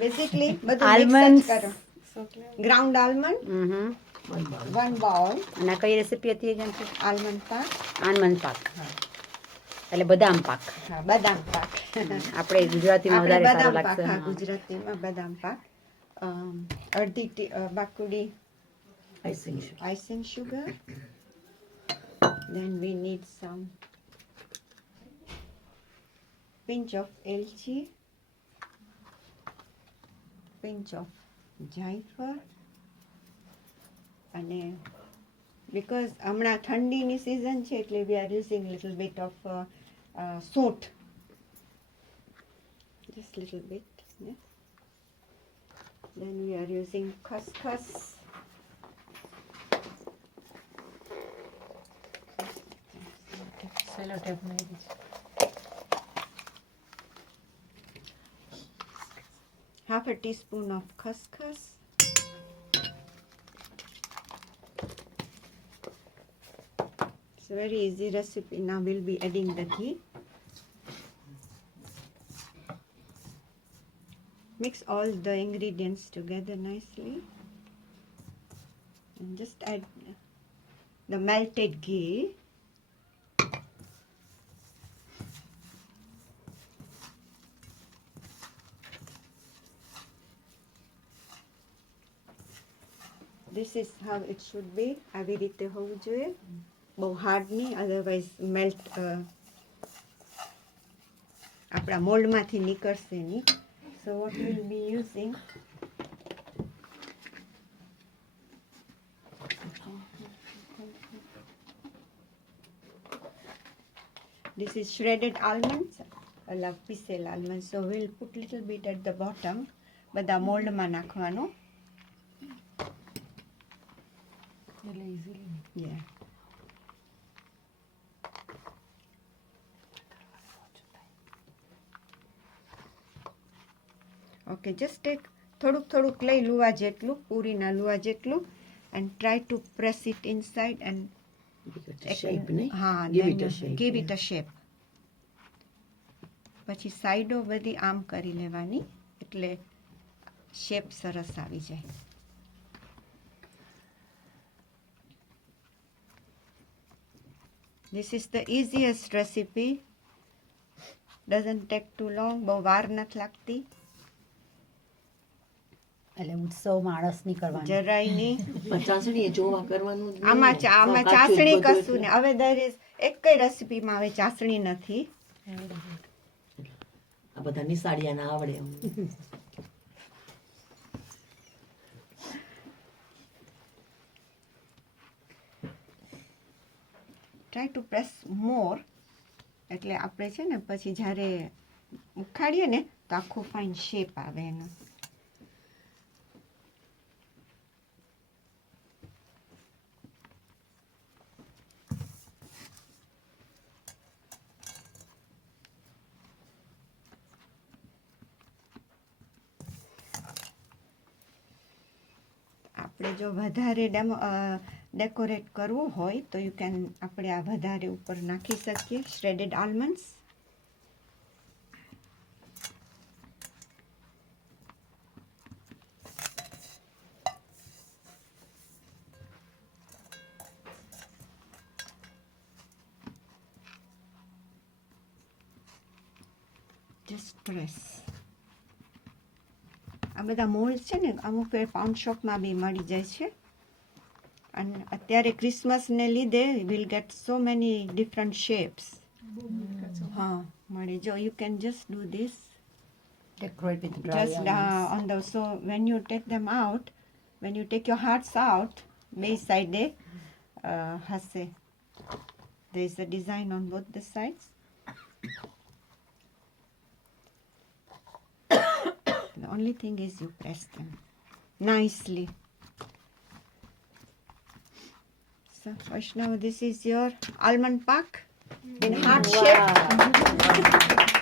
બેસિકલી બધું Almonds. Mix જ કરો. ગ્રાઉન્ડ આલમંડ 1 બાઉલ, અને આ કઈ રેસીપી હતી એમ? આલમંડ પાક, આલમંડ પાક, એટલે બદામ પાક. હા બદામ પાક. આપણે ગુજરાતીમાં આપણે વધારે સારું બદામ પાક, લાગશે. હા ગુજરાતીમાં બદામ પાક. અડધી બાકુડી icing sugar. Then we need some pinch of elchi, pinch of jaifar, અને because હમણાં ઠંડીની season છે એટલે we are using little bit of salt, just little bit. Yeah. Then we are using khaskhas. Half a teaspoon of khaskhas. It's a very easy recipe. Now we'll be adding the ghee. Mix all the ingredients together nicely. And just add the melted ghee. This is how it should be. આવી રીતે હોવું જોઈએ. બહુ હાર્ડ નહીં, otherwise melt આપણા મોલ્ડમાંથી નીકળશે નહીં. So what we'll be using, this is shredded almonds, pixel almonds. So we'll put little bit at the bottom. બધા મોલ્ડમાં નાખવાનું. Yeah. Okay, just take થોડુંક લઈ લુવા જેટલું, પૂરીના લુવા જેટલું, and try to press it inside and give it a shape. પછી સાઈડો બધી આમ કરી લેવાની એટલે શેપ સરસ આવી જાય. This is the easiest recipe. Doesn't take too long. બહુ વાર નથી લાગતી. એટલે ઉત્સવમાં આળસ નહીં કરવાની. જરાય નહીં. ચાસણી જોવા કરવાનું જ નહીં. આમાં ચાસણી કશું નહીં. હવે there is એક કઈ રેસીપીમાં હવે ચાસણી નથી. આ બધા નિશાળિયાના આવડે. Try to press more. એટલે આપણે છે ને પછી જ્યારે ઉખાડીએ ને તો આખું ફાઇન શેપ આવે એનો. આપણે જો વધારે ડેકોરેટ કરવું હોય તો યુ કેન આપણે આ વધારે ઉપર નાખી શકીએ શ્રેડેડ આલમંડ્સ. Just press. આ બધા મોલ્ડ છે ને અમુક વાર પાઉન્ડ શોપમાં બી મળી જાય છે. અને અત્યારે ક્રિસમસને લીધે will get so many different shapes. હા મળે. જો you can just do this. Decorate with dry Just almonds. on the, so when you take them out, when you take your hearts out, બે side હશે. There is a design on both the sides. The only thing is you press them nicely. So Vaishnav, this is your almond pak in heart shape.